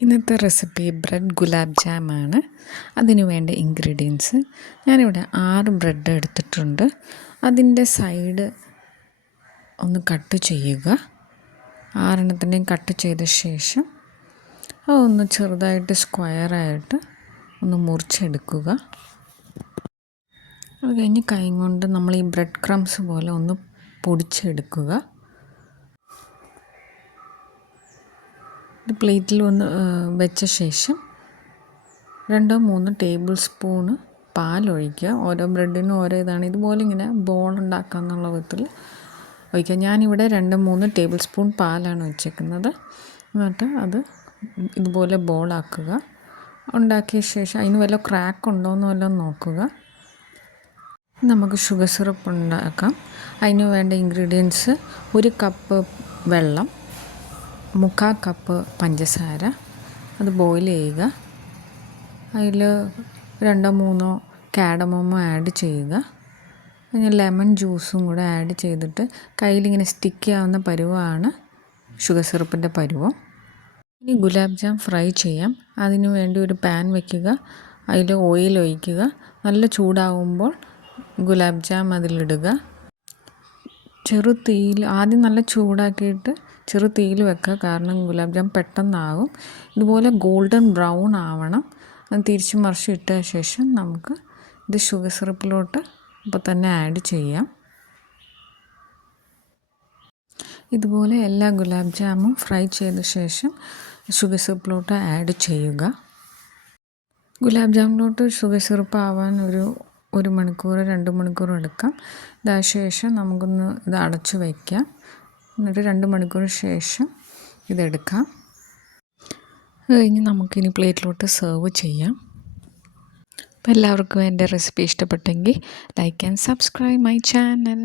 ഇന്നത്തെ recipe bread gulab ജാമാണ്. അതിനു വേണ്ട ഇൻഗ്രീഡിയൻസ് ഞാനിവിടെ 6 ബ്രെഡ് എടുത്തിട്ടുണ്ട്. അതിൻ്റെ സൈഡ് ഒന്ന് കട്ട് ചെയ്യുക. 6 കട്ട് ചെയ്ത ശേഷം അതൊന്ന് ചെറുതായിട്ട് സ്ക്വയറായിട്ട് ഒന്ന് മുറിച്ചെടുക്കുക. അത് കഴിഞ്ഞ് കൈ കൊണ്ട് നമ്മൾ ഈ ബ്രെഡ് ക്രംസ് പോലെ ഒന്ന് പൊടിച്ചെടുക്കുക. പ്ലേറ്റിൽ ഒന്ന് വെച്ച ശേഷം 2-3 ടേബിൾ സ്പൂണ് പാലൊഴിക്കുക. ഓരോ ബ്രെഡിനും ഓരോ ഇതാണ്. ഇതുപോലെ ഇങ്ങനെ ബോൾ ഉണ്ടാക്കുക എന്നുള്ള വിധത്തിൽ ഒഴിക്കുക. ഞാനിവിടെ 2-3 ടേബിൾ സ്പൂൺ പാലാണ് വെച്ചേക്കുന്നത്. എന്നിട്ട് അത് ഇതുപോലെ ബോളാക്കുക. ഉണ്ടാക്കിയ ശേഷം അതിന് വല്ല ക്രാക്ക് ഉണ്ടോയെന്ന് വല്ലതും നോക്കുക. നമുക്ക് ഷുഗർ സിറപ്പ് ഉണ്ടാക്കാം. അതിന് വേണ്ട ഇൻഗ്രീഡിയൻസ് 1 കപ്പ് വെള്ളം, 1/4 കപ്പ് പഞ്ചസാര, അത് ബോയിൽ ചെയ്യുക. അതിൽ 2-3 കാഡമോമോ ആഡ് ചെയ്യുക. പിന്നെ ലെമൺ ജ്യൂസും കൂടെ ആഡ് ചെയ്തിട്ട് കയ്യിലിങ്ങനെ സ്റ്റിക്ക് ആവുന്ന പരുവമാണ് ഷുഗർ സിറപ്പിൻ്റെ പരുവം. ഇനി ഗുലാബ് ജാം ഫ്രൈ ചെയ്യാം. അതിന് വേണ്ടി ഒരു പാൻ വയ്ക്കുക. അതിൽ ഓയിൽ ഒഴിക്കുക. നല്ല ചൂടാവുമ്പോൾ ഗുലാബ് ജാം അതിലിടുക. ചെറു തീയിൽ ആദ്യം നല്ല ചൂടാക്കിയിട്ട് ചെറു തീയിൽ വെക്കുക. കാരണം ഗുലാബ് ജാം പെട്ടെന്നാകും. ഇതുപോലെ ഗോൾഡൻ ബ്രൗൺ ആവണം. അത് തിരിച്ച് മറിച്ച് ഇട്ട ശേഷം നമുക്ക് ഇത് ഷുഗർ സിറപ്പിലോട്ട് ഇപ്പോൾ തന്നെ ആഡ് ചെയ്യാം. ഇതുപോലെ എല്ലാ ഗുലാബ് ജാമും ഫ്രൈ ചെയ്ത ശേഷം ഷുഗർ സിറപ്പിലോട്ട് ആഡ് ചെയ്യുക. ഗുലാബ് ജാമിലോട്ട് ഷുഗർ സിറപ്പ് ആവാൻ ഒരു മണിക്കൂർ 2 മണിക്കൂർ എടുക്കാം. ഇതായ ശേഷം നമുക്കൊന്ന് ഇത് അടച്ച് വയ്ക്കാം. എന്നിട്ട് 2 മണിക്കൂർ ശേഷം ഇതെടുക്കാം. അത് കഴിഞ്ഞ് നമുക്കിനി പ്ലേറ്റിലോട്ട് സെർവ് ചെയ്യാം. അപ്പോൾ എല്ലാവർക്കും എൻ്റെ റെസിപ്പി ഇഷ്ടപ്പെട്ടെങ്കിൽ like and subscribe my channel.